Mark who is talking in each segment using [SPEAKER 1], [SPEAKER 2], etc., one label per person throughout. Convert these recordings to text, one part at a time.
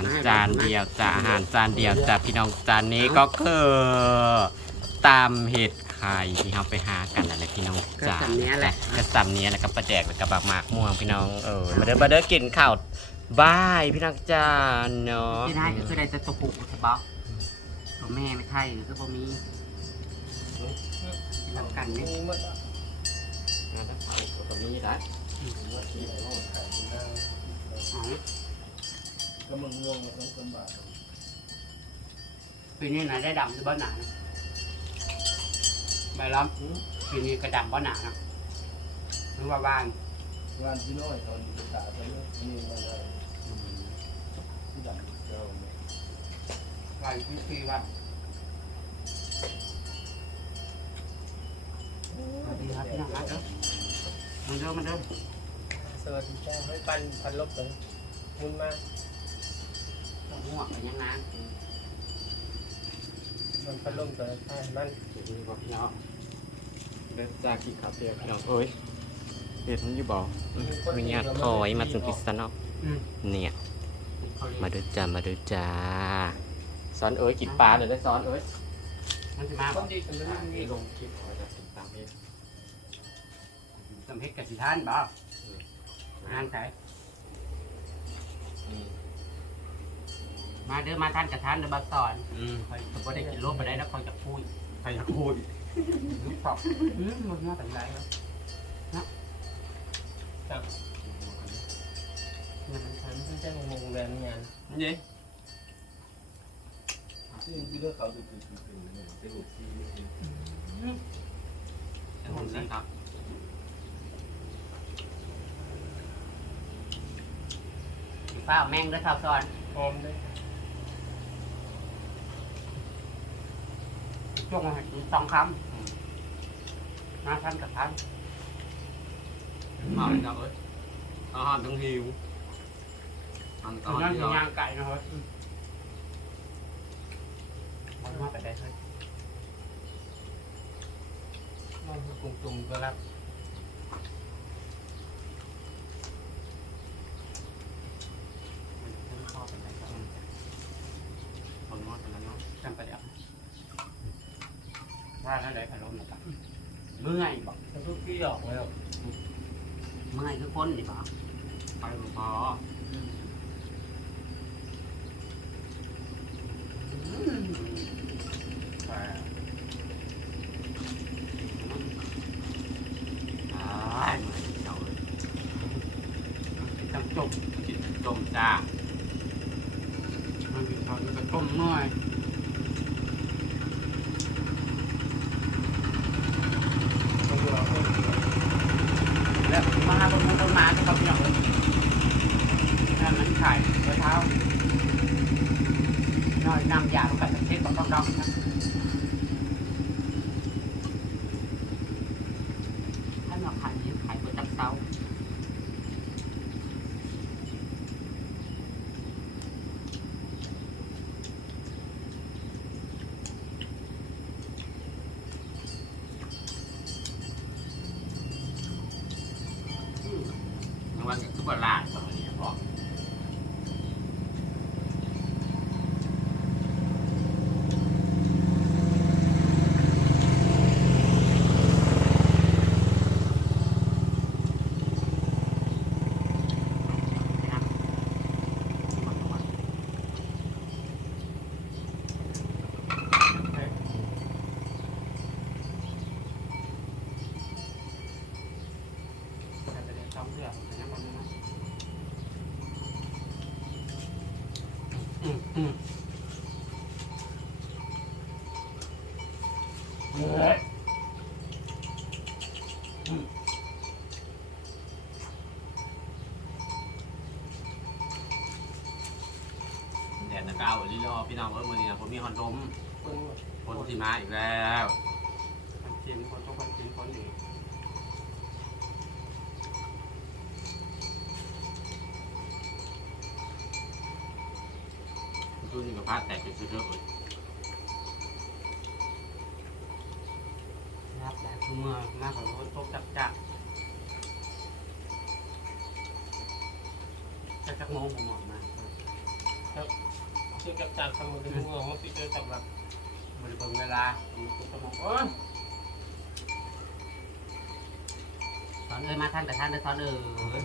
[SPEAKER 1] ารจานเดียวจ้ะอาหารจานเดียวจ้ะพี่น้องจานนี้ก็คือตามเห็ดไข่ที่เราไปหากันนั่นแหละพี่น้อง
[SPEAKER 2] ก็
[SPEAKER 1] จ้า
[SPEAKER 2] สำเนี้ยแหละ
[SPEAKER 1] กระสำเนี้ยแล้วก็ปลาแดกแล้วก็บักหมากม่วงพี่น้องเออมาเด้อมาเด้อกินข้าวบายพี่น้องจ้าเนาะ
[SPEAKER 2] ที่ได้ก็คือได้จะตะปุกใช่ปะตัวแม่ไม่ใช่หรือคือบ่มีทำกันนี่
[SPEAKER 3] มีหมดอะ
[SPEAKER 1] ตรงนี้ได้
[SPEAKER 2] อ๋อ
[SPEAKER 3] ก็มึงง่วงมาทั้งคนบาท
[SPEAKER 2] ปีนี้นะได้ดำหรือบ่หนานะใบล้อมปีนี้กระดำบ่หนานะหรือว่าบ้าน
[SPEAKER 3] งานพี่น้อยตอนนี้ตาตอนนี้นี่มาเลยที่ดังเจ้าเนี่ย
[SPEAKER 2] บ้านที่ปีวันสวัสดีครับพี่น้องครับมันเริ่มมันเริ่ม
[SPEAKER 3] สวัสดีจ้าให้ปันพันลบเลยมุนมา
[SPEAKER 2] ต้อง ห่วงกันยังไง
[SPEAKER 3] มันพันลมตัวใช่มัน
[SPEAKER 1] พี่น้องเด้อจ้ากินข้าวเปียกพี่น้องเอ้ยเห็ดมันอยู่บ่มีญาติถอยมาถึงพิษณุ
[SPEAKER 2] อืม
[SPEAKER 1] เนี่ย
[SPEAKER 2] เขาเรียก
[SPEAKER 1] มาดูจ้ามาดูจ้าซ้อนเอ้ยกินปลาเดี๋ยวได้ซ้อนเอ้ย
[SPEAKER 2] มันจะมา
[SPEAKER 3] ต้นดีกัน
[SPEAKER 1] อ่า
[SPEAKER 3] แล้ว
[SPEAKER 1] นี่ลงคลิปขอจะติดตามเอง
[SPEAKER 2] สำเพ็จกับสิท่านบ่อ่านใช่ มาเด้อมาท่านกับท่านเด้อบักสอน
[SPEAKER 1] อืม
[SPEAKER 2] คอยผมก็ได้กินโลกไปได้แล้วคอยจะพูด
[SPEAKER 1] ใครจะคุย
[SPEAKER 2] ลูกสอบอืมมันน่าสนใจครับมันใช่
[SPEAKER 3] มันจะงงแรงงาน
[SPEAKER 1] นี่
[SPEAKER 3] ที่ที่เลือกเขาคือคือคือเนี่ยสรุปที่
[SPEAKER 1] แต่ผมนะครับ
[SPEAKER 2] ป้าแม่งด้วยข้าวซอน
[SPEAKER 3] พร้อมได้
[SPEAKER 2] ช่ วงให้สองคำมาท่านกับท่าน
[SPEAKER 1] มาเลยครับเอ้ยอาหารต้องหิวอัน
[SPEAKER 2] ต
[SPEAKER 1] ก็
[SPEAKER 2] อนนั้น
[SPEAKER 1] ที่
[SPEAKER 2] มี
[SPEAKER 1] เรา
[SPEAKER 2] ย่างไก่นะครับมันมาไปได้เลย
[SPEAKER 3] มันคือกลุ่มกลุ่มก็รับ
[SPEAKER 2] มันเข้าไปได้ครับ
[SPEAKER 1] คนมอดกันแล้วเนาะ
[SPEAKER 2] จำไปเดี๋ยวว่านั่นเลยอารมณ์นะครับเมื่อยบอก
[SPEAKER 3] แล้วทุกที่ออกแล้ว
[SPEAKER 2] เมื่อยคือคนนี่บอก
[SPEAKER 1] ไปหลวงพ่อ
[SPEAKER 2] อ่า
[SPEAKER 1] อ้ายมาเจ้าเอ้ย
[SPEAKER 2] ต้องจบ
[SPEAKER 1] กินต้มจ้า
[SPEAKER 2] มันเป็นเขาจะต้มเมื่อย แดดนะ
[SPEAKER 1] ก้า
[SPEAKER 2] ลิ
[SPEAKER 1] ลอพี่น้องเอ้ยมือนี้นะผมมีฮอนดม
[SPEAKER 3] คน
[SPEAKER 1] คนที่มาอีกแล้ว
[SPEAKER 2] คนกินคนทุกคนกินคนดี
[SPEAKER 1] ดูนี่กับผ้าแตกเป็นสุดเยอะเลย
[SPEAKER 2] รับแล้วคือเมื่อมากกว่าคนตกจับจับจะจักโมงผมออกมา
[SPEAKER 3] แต่ คือกับจากทำมือเป็นมือมันพี่เจอจับแบบ
[SPEAKER 2] บริเวณเวลาตัวสมองโอ้ยสอนเอ้ยมาท่านแต่ท่านได้สอนเอ้ย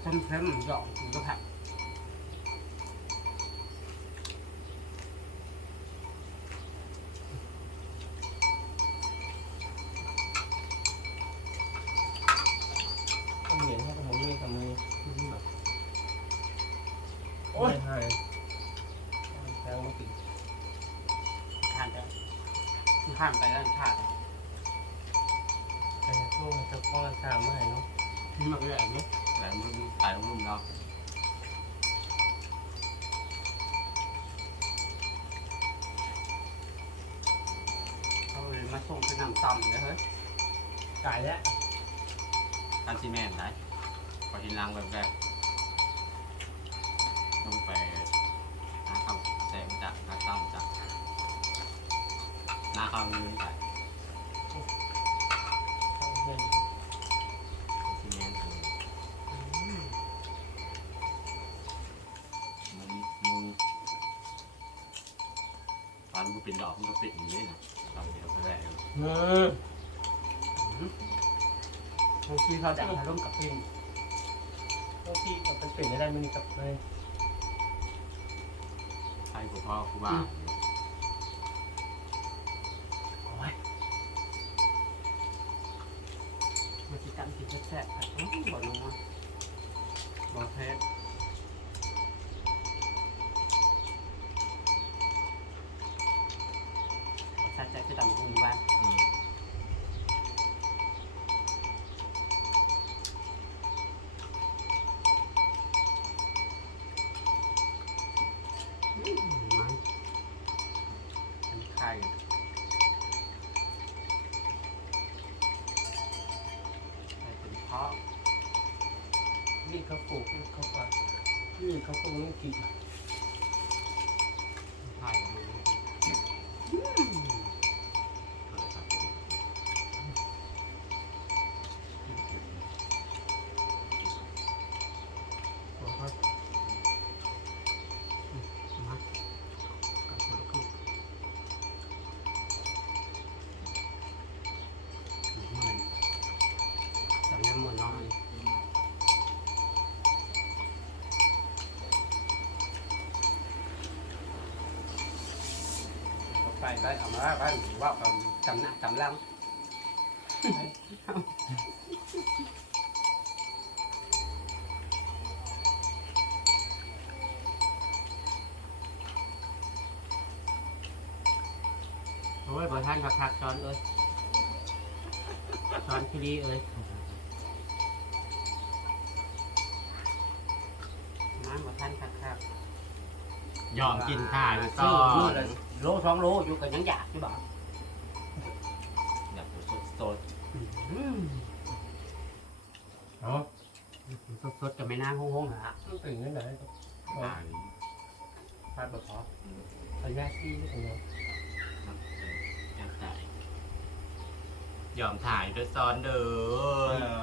[SPEAKER 2] เข้มเข้มๆหยอกก็ผัก
[SPEAKER 3] ต้องเหนียนให้กับผมนี่ทำมือโอ้ยหายแทงมาติด
[SPEAKER 2] ทานได้ข้ามไปแล้วทาน
[SPEAKER 3] แต่ พวกจะป้องกันตามไม่เนาะ
[SPEAKER 2] นี่มันก็ใหญ่เนาะ
[SPEAKER 1] แต่มึงตายลุ่มแล้ว
[SPEAKER 2] เขาเลยมาส่งเป็นน้ำซ้ำเลยเฮ้ย
[SPEAKER 3] ไก่แล้ว
[SPEAKER 1] ท่านซีเมนต์ได้พอทีลังแบบแบบลงไปหาคำแสงจากหาคำจากหน้าคำ
[SPEAKER 3] เป็
[SPEAKER 1] นดอกมันก็ปิดอย่างนี้นะตอนเดียวก็ได้
[SPEAKER 3] เออบา
[SPEAKER 2] งทีเขาดังทะลุกับพิม
[SPEAKER 3] บางทีกับเป็นเป็นได้มันกับเลย
[SPEAKER 1] ใช่กูพ่อกูว่า
[SPEAKER 2] โอ้ยมันจะกันกินแซ่บๆครับอื้อบ่นัวบ่เผ็ดบ่สัดใจ คือตำกุ้งว่า
[SPEAKER 1] อืม
[SPEAKER 2] อื้อมันเป็นไข่ไข่เป็นเพาะ
[SPEAKER 3] นี่เขาปลูกนี่เขาปัดนี่เขาปลูกนี่กิน
[SPEAKER 2] ไข่มัน
[SPEAKER 1] ก็เลยครับ
[SPEAKER 2] หัวก็อืมมากับคนละครึ่งหนึ่งหมื่นสามหมื่นน้อย ไปไปเอามาบ้านว่ากันจำหน้าจำลำโอ้ยบอท่านคักๆช้อนเอ้ยช้อนคือดีเอ้ยน้ำบอท่านคัก
[SPEAKER 1] ยอมกินข้าวต่
[SPEAKER 2] อ โลสองโลอยู่กันยังอยากใช่บ่
[SPEAKER 1] อยากสดสด
[SPEAKER 2] อืม
[SPEAKER 3] เนาะ
[SPEAKER 2] สดๆกับไม่น่าห้องๆหะ
[SPEAKER 3] มันเป็นยังไง
[SPEAKER 1] อ่าน
[SPEAKER 2] พาดบ่พอ
[SPEAKER 3] ระยะที่นี่เป็นไง
[SPEAKER 1] ยังถ่ายยอมถ่ายด้วยซ้อนเด้อ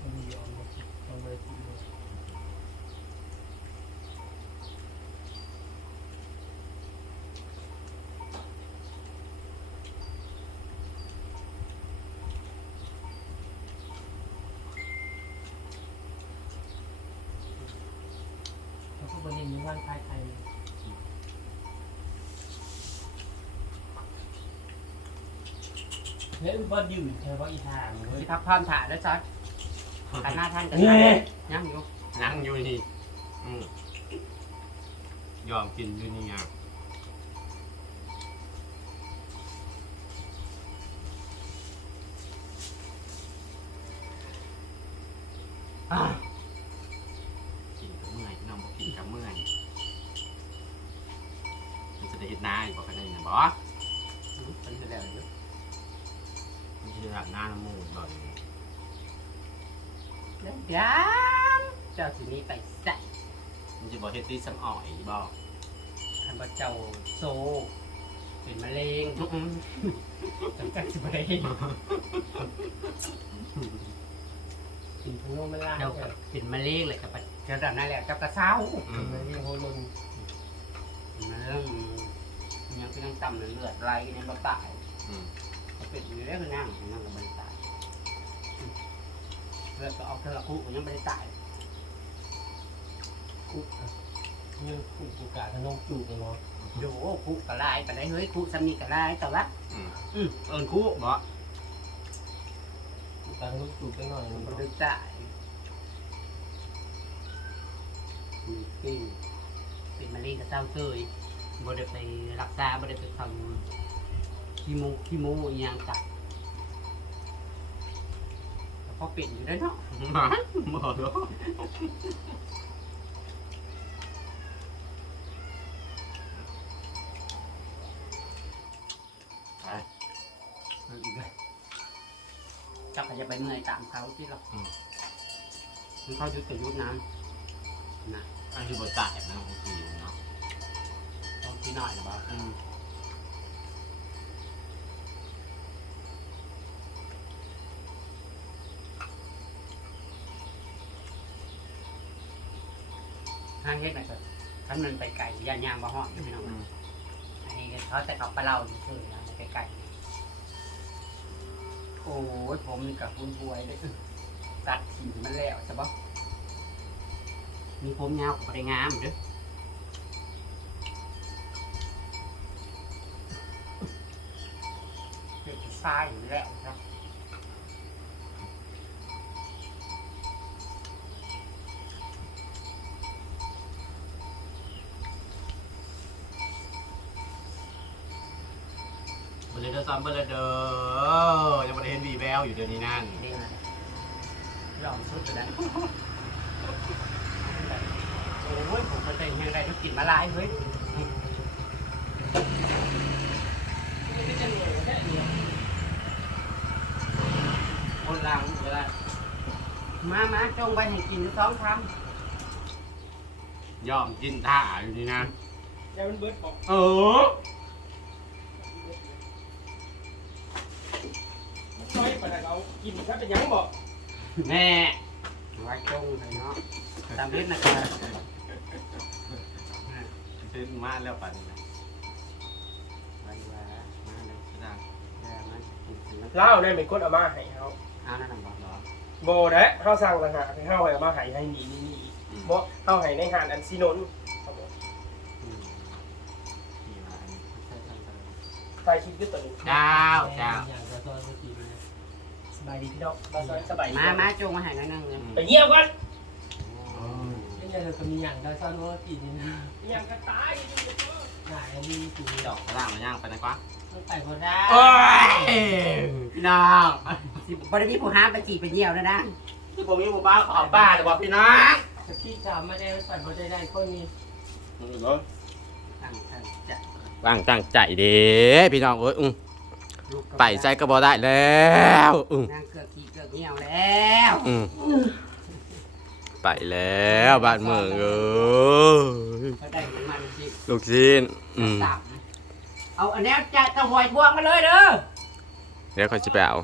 [SPEAKER 3] มันยอมเอาไป ที่แล้วก็วันนี้มีวันคล้ายไทยเลยเนี่ยบอลอยู่แค่ว่าอีทางเว้ย
[SPEAKER 2] สิพักความถ่าแล้วจัดขันหน้าท่านกัน
[SPEAKER 3] นี่
[SPEAKER 2] ยังอยู่
[SPEAKER 1] นั่งอยู่นี่อืมยอมกินอยู่นี่อะ
[SPEAKER 2] อ่า
[SPEAKER 1] กินกับเมื่อยน้องบอกกินกับเมื่อยมัน จะได้ห็นหน้าอยู่บอกกันได้นบอส
[SPEAKER 2] เป็นแล้วอยู่
[SPEAKER 1] มันจะได้หน้าน้ำมูกบ่อย
[SPEAKER 2] เดี๋ยวยังเจ้าสินี้ไปใส่
[SPEAKER 1] มันจะบอกเฮ็ดตีสังอ่อยบอก
[SPEAKER 2] คันว่เจ้าโซเป็นมะเร็งจังกันสิมะเร็ง
[SPEAKER 3] มันล่า
[SPEAKER 2] เจ้าก็เป็นมะเร็งเลยกับเจ้าดำนั่นแหละเจ้ากระเซ้า
[SPEAKER 1] อืม
[SPEAKER 3] มันเรียกโฮลน
[SPEAKER 2] มันเรื่อ งยังเป็นยังต่ำเลยเลือดไหลในบ่ตาย
[SPEAKER 1] อืม
[SPEAKER 2] เขาเป็นอยู่แล้วก็นั่งนั่งก็ไม่ได้ตายเลือดก็ออกเท่าละคุก็ยังไม่ได้ตาย
[SPEAKER 3] คุกยังคุกกูกาขนมจูบเนาะ
[SPEAKER 2] โยคุกกระไรไปได้เฮ้ยคุกสามีกระไรแต่ว่า
[SPEAKER 1] อืม
[SPEAKER 2] อืมเอินคุกบ่
[SPEAKER 3] กูกาขนมจูบไปหน่อย
[SPEAKER 2] มัน
[SPEAKER 3] มัน
[SPEAKER 2] บ่ได้ตายมีเป็นเป็นมะเร็งกระเซ้าเตย บ่ได้ไปรักษาบ่ได้ไปทำคีโมคีโมอหย่างจัดพอเป็นอยู่ได้เนาะ
[SPEAKER 1] หมาหมดแล้ว
[SPEAKER 2] เอาอีกเลยจับก็จะไปเมื่อยตามเขาที่เรามันเขายุดกับยุดน้ำนะ
[SPEAKER 1] อันคือบทจ่ายนะบางทีเนาะ
[SPEAKER 2] ต้องที่หน่อยนะบ่
[SPEAKER 1] อืม
[SPEAKER 2] ห้างเฮ็ดหน่อยเถอะถ้ามันไปไกลย่านยางบ่ฮอดพี่น้อง
[SPEAKER 1] อืม
[SPEAKER 2] อันนี้เขาแต่เขาไปเล่าเฉยๆนะไปไกลๆโอ้ยผมนี่กับคุณป่วยเลยตัดขีดมันแล้วใช่ปะมีผมยาวกับไปงามเด้อ เด็กชายอยู่แล้วครับ
[SPEAKER 1] เบลเดอร์ซอนเบลเดอร์ยังไม่ได้เห็นวีแววอยู่เดี๋ยวนี้นั่น
[SPEAKER 2] นี่นะยอมสุดเลยนะโอ้ยผมไปเป็นยังไงทุกกินมาหลายเฮ้ยคน หลังเวลามามาจงไปให้กินสองค
[SPEAKER 1] ยอมกินท่าอยู่นี่นะ
[SPEAKER 3] ยามันเบิดบอก
[SPEAKER 1] เออ
[SPEAKER 3] น้อยไปเอากินถ้าเป็นยังบอกำ
[SPEAKER 2] แม่ไว้จงเลยเนาะตามเล็ดนะครับ
[SPEAKER 1] เส้นมาแล้วป่านนี้นะ
[SPEAKER 2] ไว้ไว้มาเลย
[SPEAKER 1] พี่นาง
[SPEAKER 2] แย่มันกินสิมัน
[SPEAKER 3] เล่าได้เป็นคนเอามาให้เขา
[SPEAKER 2] เอานั่นน่ะบอกเหรอ
[SPEAKER 3] โบได้เขาสั่งต่างหากให้เขาให้เอามาให้ให้หนีนี่นี่
[SPEAKER 1] อืม
[SPEAKER 3] เพราะเขาให้ในหานอันซีนน
[SPEAKER 2] อืม
[SPEAKER 1] นี่มาอันนี้
[SPEAKER 2] ใช่ใช่ใช่
[SPEAKER 3] ถ่ายคลิปด้วยตัวนี้
[SPEAKER 1] เจ้าเจ้า
[SPEAKER 3] อย่างจะซอยเมื่อกี้นะสบายดีพี่น้องมาซอยสบายดี
[SPEAKER 2] มามาจงมาให้หนั่นนึงเลย
[SPEAKER 3] ไปเยี่ยมกัน
[SPEAKER 2] โอ้
[SPEAKER 3] ไม่ใช่เราก็มีอย่างได้ซอยเมื่อกี้นี่นะอย่างก็ตายหายอันนี้ถูก
[SPEAKER 1] ดอกกระล่างมาย่างไปนะกวะ
[SPEAKER 3] ต้องไปก็ได้
[SPEAKER 1] โอ้ยพี่น้อง
[SPEAKER 2] สิบริมีผู้ห้ามไปจีบไปเยี่ยวนะนะ
[SPEAKER 1] ที่ผมมีหมู่บ้านขอบบ้านแต่ว่าพี่น้อง
[SPEAKER 3] สกี้ถามไม่ได้ปั่นบ่ได้ได้คนนี้
[SPEAKER 2] ตั้งใจจะ
[SPEAKER 1] ว่างตั้งใจเด้พี่น้องเอ้ยอืม
[SPEAKER 2] ลูกก็
[SPEAKER 1] ไปใจก็บ่ได้แล้วอืม
[SPEAKER 2] นั่งเกือกขี้เกือกเยี่ยวแล้ว
[SPEAKER 1] อืมไปแล้วบ้านเมืองเอ้ย
[SPEAKER 2] เขาได้ของมันสิ
[SPEAKER 1] ลูกชิ้นอืม
[SPEAKER 2] สับเอาอันนี้จะจะหอยพวงมาเลยเด้อ
[SPEAKER 1] เดี๋ยวเขาจะไปเอา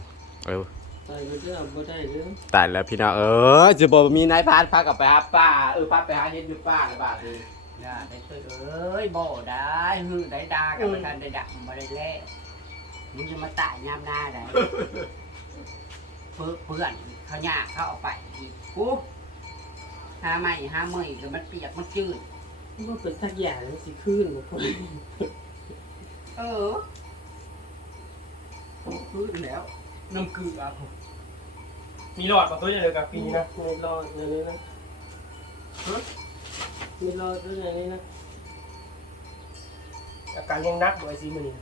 [SPEAKER 1] เออ
[SPEAKER 3] ไปก็จะบ่ได้เด้อ
[SPEAKER 1] ตายแล้วพี่น้องเออจะบอกมีนายพานพากับไปหาป้าเออพาไปหาเห็ดอยู่ป้าในบ้านนี่
[SPEAKER 2] อย่าได้เตยเอ้ยบ่ได้หือได้ดากับประธานได้ดักบ่ได้แล่มึงจะมาตายยามหน้าได้เพื่อเพื่อนเขาหยาเขาเอาไปอีกกูหาไม่หาเมื่อยก็มันเปียกมันจืด
[SPEAKER 3] บ่เป็นทักอย่างสิคืนบ่พอ
[SPEAKER 2] เออพื้นแล้ว
[SPEAKER 3] น้ำเกลือมีหลอดมาตัวใหญ่เลยกับปีนะมีหลอดเลยนะมีหลอดตัวใหญ่เลยนะอาการยังนักบ่ไอ้สิมื้อนี้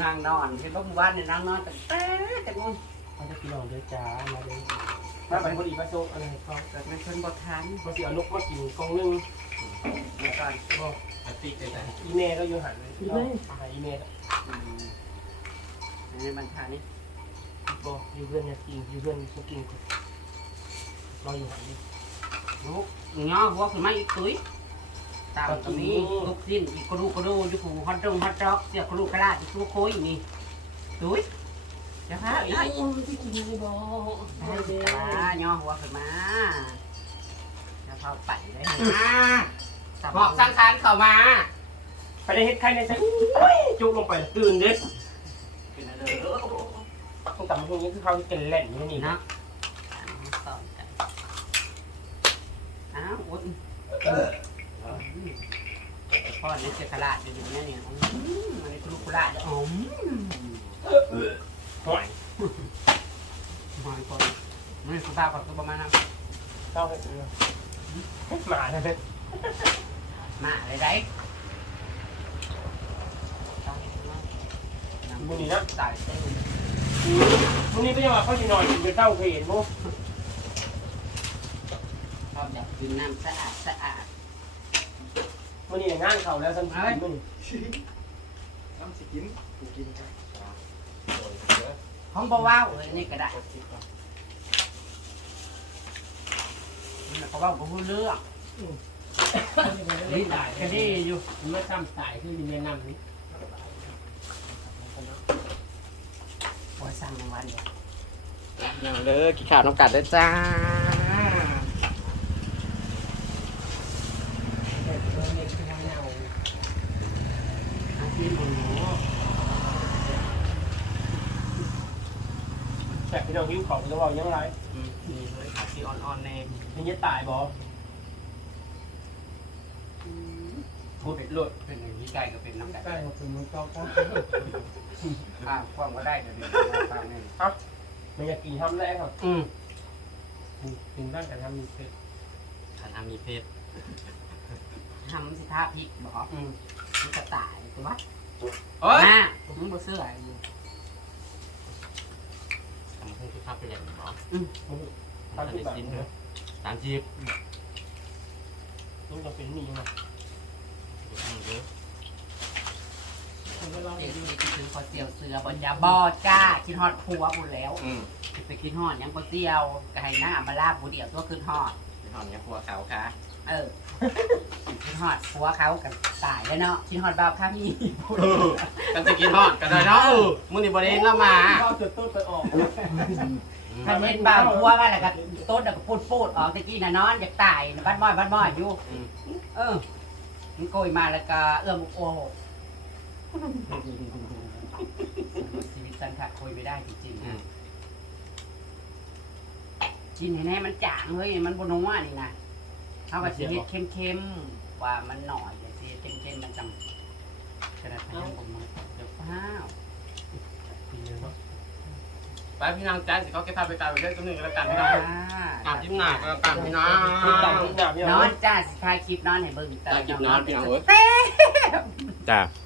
[SPEAKER 2] นางนอนที่บ้านบ้านเนี่ยนางนอนแต่แต่แต่งง
[SPEAKER 3] เขาจะพี่น้องเด้อจ้ามาเด้อถ้าไปบ่ดีมาโซกอะไรเขา
[SPEAKER 2] เกิดมันชนบททาน
[SPEAKER 3] บ่สิเอานกมากินกองนึง
[SPEAKER 2] เดี๋ยวก่อน
[SPEAKER 3] บ่
[SPEAKER 1] ปฏิกิริยา
[SPEAKER 3] อีเมลก็อยู่หันเลยอีเมลหาอีเม ล
[SPEAKER 2] อืมอันนี้บรรทานนี่
[SPEAKER 3] บ่อยู่เพื่อนอยากกินอยู่เพื่อนมากินก่อนรออยู่หันนี่
[SPEAKER 2] ลูกง้อหัวขึ้นมาอีกตุ้ยตามตรงนี้ลูกสิ้นอีกกระดูกกระดูกอยู่ผูฮอตดงฮอตดอกเสียกระดูกกระลาดอีกตัวโคยนี่ตุ้ยเดี๋ยวฮะได้มาย่อหัวขึ้นมาแล้วเข้าไปได้
[SPEAKER 1] มาบอกสังขารเข้ามา
[SPEAKER 3] ไปได้เฮ็ดใครในใจจุกลงไปตื่นเด็ก
[SPEAKER 2] เป็นอะไร
[SPEAKER 3] ต้องกลับมาตรงนี้คือเขาเก่งเล่นอยู่นี่
[SPEAKER 2] นะ
[SPEAKER 3] นะ
[SPEAKER 2] สอนกันอ้าวอุ้ยพ่อเนี่ยเจคลาดอยู่เนี่ยเนี่ยมันนี่ลูกลาดอ๋อ
[SPEAKER 3] ห่วย
[SPEAKER 2] มอยคนนี่คุณตาก่อนตัวประมาณนั้น
[SPEAKER 3] เข้าให้หมาเนี่ย
[SPEAKER 2] มาอะไรได้ตายเต้น
[SPEAKER 3] มึงนี่ไม่ใช่ว่าเขาจะนอนอยู่ในเต้าเพลนมั้ง
[SPEAKER 2] ชอบแบบกินน้ำสะอาดสะอาด
[SPEAKER 3] มึงนี่งานเขาแล้วทั้งคืนมึง
[SPEAKER 4] น้ำสิกินกูกินครับ
[SPEAKER 2] ห้องบ่ว้าวเลยนี่ก็ได้มันก็ว่าบ่รู้เรื่อง
[SPEAKER 3] นี่ตายก็ดีอยู่ไม่ซ้ำตายคืออยู่ในน้ำนี่
[SPEAKER 2] โอ้ยสั่งรางวัลเดียว
[SPEAKER 1] อย่างเด้อกี่ข่าวน้องกัดเด้อจ้า
[SPEAKER 2] อาชีพหมู
[SPEAKER 3] แต่พี่น้องหิ้วของจะบอกยังไง
[SPEAKER 2] นี่เลยอาชีพอ่อนๆแน่
[SPEAKER 3] นี่จะตายบ่ พูดหลุด
[SPEAKER 2] เป็นอย่างนี้ไก่ก็เป็นน้ำไก่
[SPEAKER 3] ใกล้ถึงมือเก้าก้า
[SPEAKER 2] อ่าความก็ได้เดี๋ยวนี้ฟังนี่
[SPEAKER 3] มันอยากกินทำแรกครับ
[SPEAKER 2] อืม
[SPEAKER 3] กินบ้างแต่ทำมีเผ็ด
[SPEAKER 1] ขันทำมีเพศ
[SPEAKER 2] ทำสิท่าพริกบอก
[SPEAKER 3] อืม
[SPEAKER 2] มันจะตายตัววะ
[SPEAKER 1] โอ้ย
[SPEAKER 2] มามึงบ่เสื้ออยู่
[SPEAKER 1] ทำให้ทุกภาพไปแหล่งเนาะ
[SPEAKER 3] ทำที่แบบนี้
[SPEAKER 1] สามสิบ
[SPEAKER 3] ต้องจะเป็นมีไง
[SPEAKER 2] เด็กนี่คิดถึงก๋วยเตี๋ยวเสือบนยาบอจ้าคิดฮอดผัวหมดแล้ว
[SPEAKER 1] อืม
[SPEAKER 2] ไปกินฮอดยังก๋วยเตี๋ยวก็ให้หน้ามาลาบผู้เดียวตัวขึ้นฮอด
[SPEAKER 1] เป็นหอมเนี่ยครัวเขาค่ะ
[SPEAKER 2] เออคิดฮอดผัวเขากับตายแล้วเนาะคิดฮอดบ่าวข้ามี
[SPEAKER 1] กันจะกินหอดกันเลยเนาะเออมึงนี่บริเวณละมา
[SPEAKER 3] เข้าจุดต้นไปออก
[SPEAKER 2] ถ้าเห็นบ่าวผัวมาแล้วก็ต้นแล้วก็พูดพูดออกตะกี้น่ะนอนอยากตายบ้านม้อยบ้านม้อยอยู่
[SPEAKER 1] อืม
[SPEAKER 2] เออ มันโกยมาแล้วก็เอื้อมโอ้โหชีวิตสันทัดโกยไม่ได้จริงๆ
[SPEAKER 1] อื
[SPEAKER 2] นะ
[SPEAKER 1] ม
[SPEAKER 2] กินให้แน่มันจางเฮ้ยมันบนัวนี่นะเอากับชีวิตเข้มๆว่ามันหน่อยแต่ชีวิตเข้มๆมันจังกระดาษพยังผมมาเดี๋ยวพ้าว
[SPEAKER 1] ไปพี่นางจ้าสิเขาแก้ผ้าไปตายไปเรื่อยตัวหนึ่งแล้วกันพี่น้องตามจิ้มหน้าก็ตามพี่น้อง
[SPEAKER 3] คือตามที่หน้าพี่
[SPEAKER 2] น
[SPEAKER 3] น้อ
[SPEAKER 2] องนจ้าสิทายคลิปนอนให้เบิ่ง
[SPEAKER 1] ตามจิ้มน้องพี่น้องเอ้ย
[SPEAKER 2] เต้
[SPEAKER 1] จ้า
[SPEAKER 2] เ